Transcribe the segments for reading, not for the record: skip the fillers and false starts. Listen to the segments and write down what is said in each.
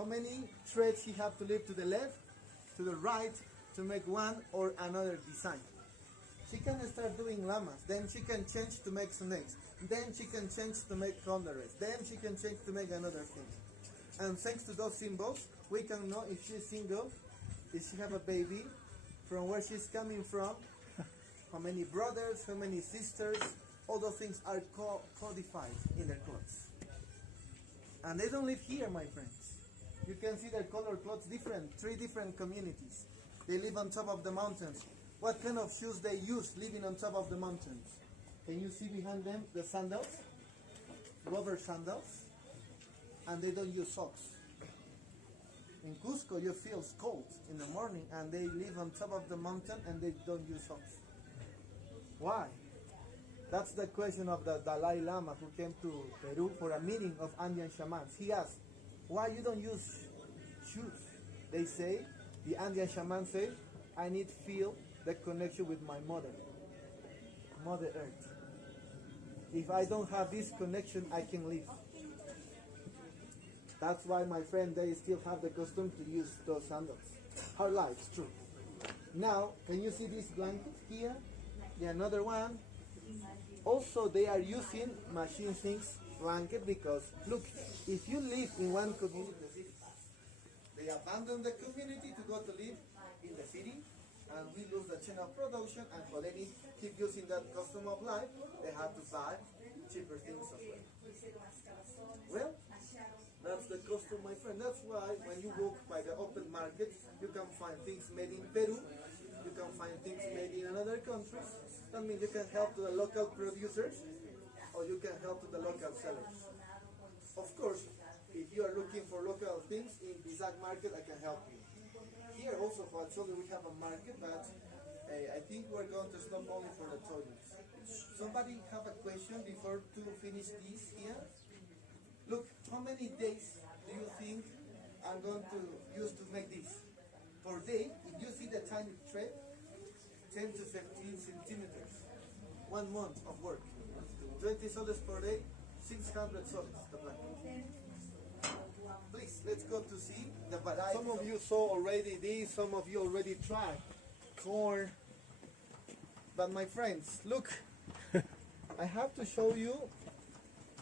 How many threads he have to leave to the left, to the right, to make one or another design. She can start doing llamas, then she can change to make snakes, then she can change to make condors, then she can change to make another thing. And thanks to those symbols, we can know if she's single, if she have a baby, from where she's coming from, how many brothers, how many sisters, all those things are codified in their clothes. And they don't live here, my friends. You can see their color clothes different, 3 different communities. They live on top of the mountains. What kind of shoes they use living on top of the mountains? Can you see behind them the sandals? Rubber sandals. And they don't use socks. In Cusco you feel cold in the morning and they live on top of the mountain and they don't use socks. Why? That's the question of the Dalai Lama who came to Peru for a meeting of Andean shamans. He asked, why you don't use shoes? They say, the Andean shaman say, I need to feel the connection with my mother, Mother Earth. If I don't have this connection, I can live. That's why, my friend, they still have the custom to use those sandals. Hard life, it's true. Now, can you see this blanket here? The another one. Also, they are using machine things blanket because, look, if you live in one community, they abandon the community to go to live in the city, and we lose the chain of production, and for them to keep using that custom of life, they have to buy cheaper things as well. Well, that's the custom, my friend. That's why when you walk by the open market, you can find things made in Peru, you can find things made in another countries. That means you can help to the local producers, or you can help to the local sellers. Of course, if you are looking for local things in Pisaq market, I can help you. Here also for actually we have a market, but I think we're going to stop only for the toilets. Somebody have a question before to finish this here? Look, how many days do you think I'm going to use to make this? Per day, if you see the tiny thread, 10 to 15 centimeters. 1 month of work. 20 soles per day, 600 soles the blanket. Please, let's go to see the variety. Some of you saw already this, some of you already tried corn. But my friends, look, I have to show you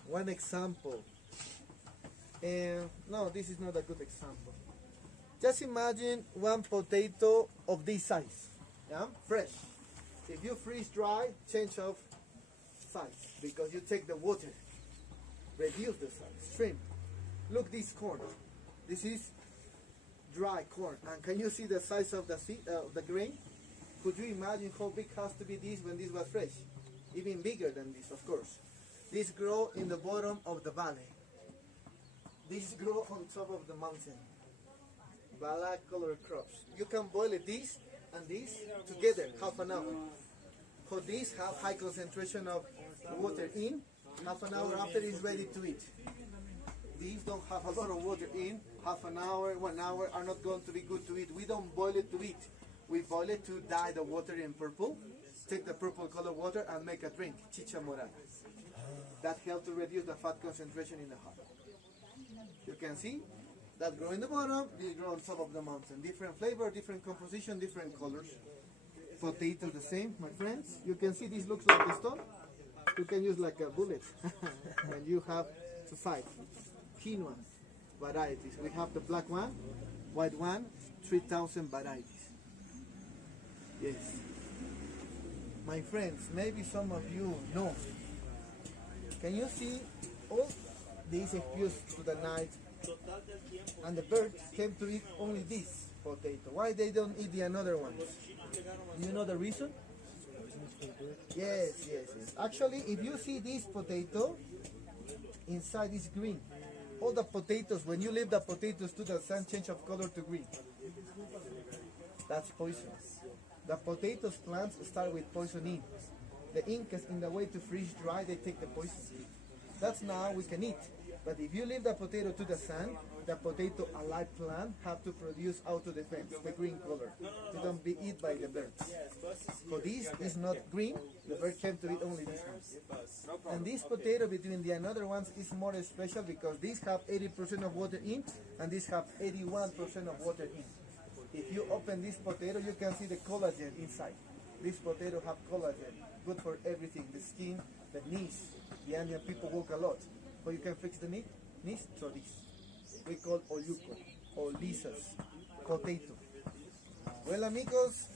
one example. And no, this is not a good example. Just imagine one potato of this size, yeah, fresh. If you freeze dry, change of size because you take the water, reduce the size, trim. Look this corn. This is dry corn, and can you see the size of the seed, the grain? Could you imagine how big has to be this when this was fresh? Even bigger than this, of course. This grow in the bottom of the valley. This grow on top of the mountain. Black color crops. You can boil it this and this together, half an hour. For this have high concentration of water in, half an hour after it's ready to eat. These don't have a lot of water in, half an hour, 1 hour are not going to be good to eat. We don't boil it to eat. We boil it to dye the water in purple, take the purple color water and make a drink, chicha morada. That helps to reduce the fat concentration in the heart. You can see that grow in the bottom, this grow on top of the mountain. Different flavor, different composition, different colors. Potato the same, my friends. You can see this looks like a stone. You can use like a bullet and you have to fight. Quinoa varieties. We have the black one, white one, 3,000 varieties. Yes. My friends, maybe some of you know. Can you see all these exposed to the night? And the birds came to eat only this potato. Why they don't eat the another ones? You know the reason? Yes. Actually, if you see this potato, inside is green. All the potatoes, when you leave the potatoes to the sun, change of color to green. That's poison. The potatoes plants start with poison in. The Incas, in the way to freeze dry, they take the poison. That's now we can eat. But if you leave the potato to the sun, the potato, a live plant, have to produce auto-defense, the green color, to don't be eaten by the birds. So this is not green, the bird can to eat only this one. And this potato between the another ones is more special because these have 80% of water in, and these have 81% of water in. If you open this potato, you can see the collagen inside. This potato have collagen, good for everything, the skin, the knees. The Andean people walk a lot. But you can fix the knees, so this. We call oyuco, or lisas, potato. Well, amigos,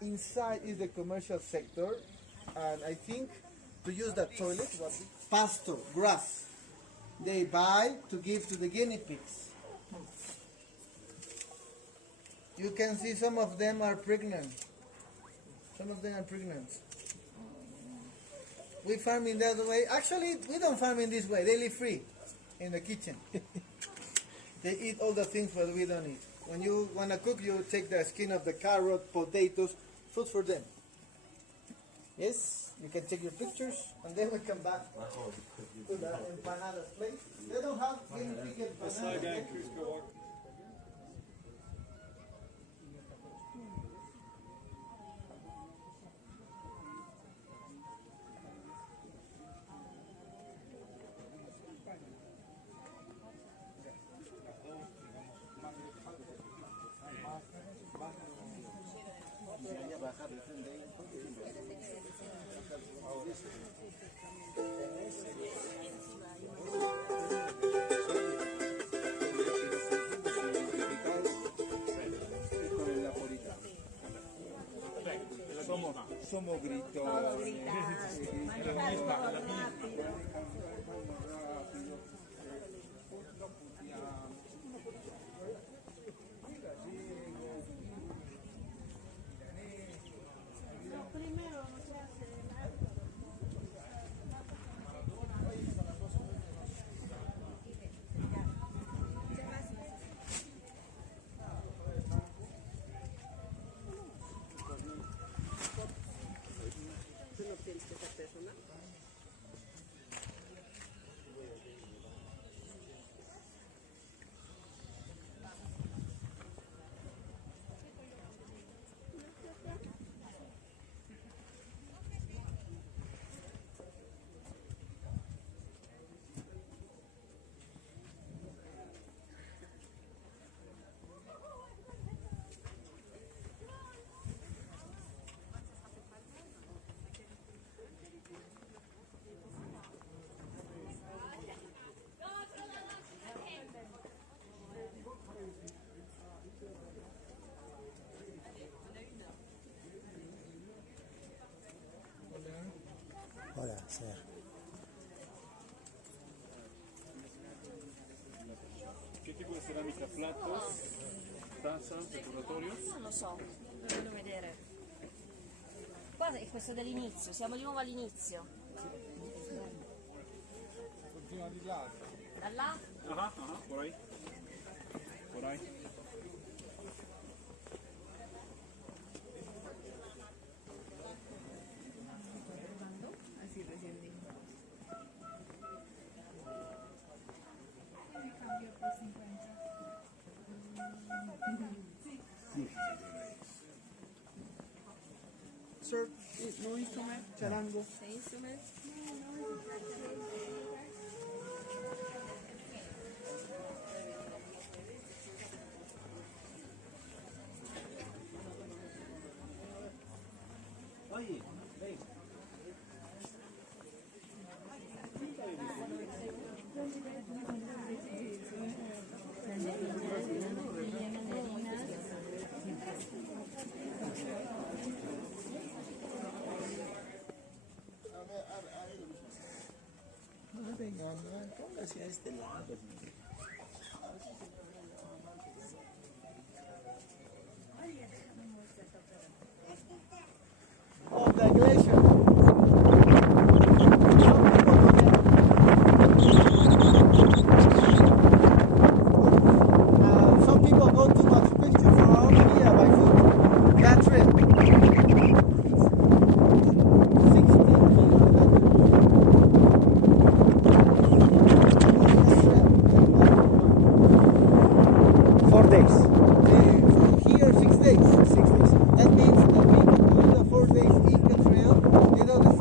inside is the commercial sector, and I think to use the toilet, pasto, grass. They buy to give to the guinea pigs. You can see some of them are pregnant. Some of them are pregnant. We farm in that way. Actually, we don't farm in this way. They live free in the kitchen. They eat all the things that we don't eat. When you want to cook, you take the skin of the carrot, potatoes, food for them. Yes, you can take your pictures, and then we come back to the empanadas place. They don't have guinea pig empanadas. Somos gritos. Hola, Ser. Che tipo di ceramica? Platos, tazza, decoratorios? Non lo so, voglio vedere. Guarda, è questo dell'inizio, siamo di nuovo all'inizio. Continua di là. Da là? Por ahí. Por ahí. Sir, no instrument, charango. The instrument? Oye, ven. Póngase a este lado. Of the glacier. Some people go to Machu Picchu from here by foot. That trip. 16 kilometers. 4 days. From here 6 days. 6 days. That means the people do the 4 days Inca trail, they do the